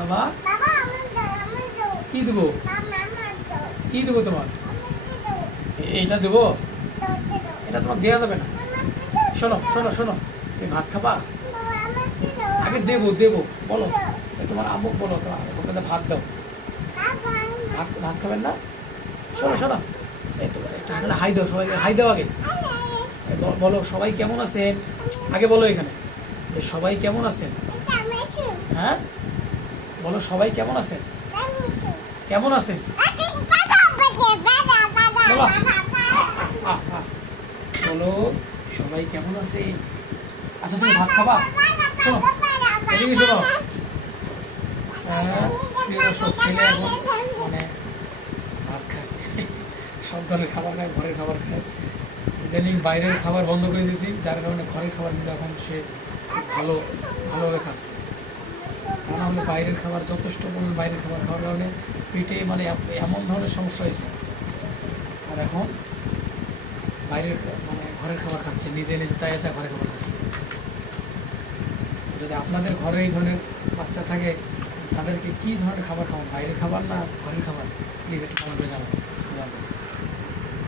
বাবা কি দেবো? কি দেবো তোমার? এইটা দেবো? এটা তোমার দেওয়া যাবে না। শোনো শোনো শোনো, এই ভাত খাবা? আগে দেবো দেবো, বলো তোমার আম্মুক বলো তোমার ওকে ভাত দাও। ভাত ভাত খাবেন না? শোনো শোনো, এই তোমার একটা হাই দাও, সবাইকে হাই দাও আগে। বলো সবাই কেমন আছেন আগে বলো। এখানে সবাই কেমন আছেন? হ্যাঁ বলো সবাই কেমন আছেন? কেমন আছেন বলো সবাই কেমন আছে? আচ্ছা তুমি ভাত খাবা? শোনো এদিকে শোনো, সব ছেলে এখন মানে ভাত খায়, সব ধরনের খাবার খায়, ঘরের খাবার খায়। ইদানিং বাইরের খাবার বন্ধ করে দিয়েছি, যার কারণে ঘরের খাবার কিন্তু এখন সে ভালো ভালোভাবে খাচ্ছে। তা না হলে বাইরের খাবার যথেষ্ট পরিমাণ বাইরের খাবার খাওয়ার কারণে পেটে মানে এমন ধরনের সমস্যা হয়েছে। আর এখন বাইরের মানে ঘরের খাবার খাচ্ছে, নিজে নিজে চাইয়া ঘরের খাবার খাচ্ছে। যদি আপনাদের ঘরে এই ধরনের বাচ্চা থাকে, তাদেরকে কী ধরনের খাবার খাওয়ান, বাইরের খাবার না ঘরের খাবার, প্লিজ একটু কমেন্ট করে জানাবেন।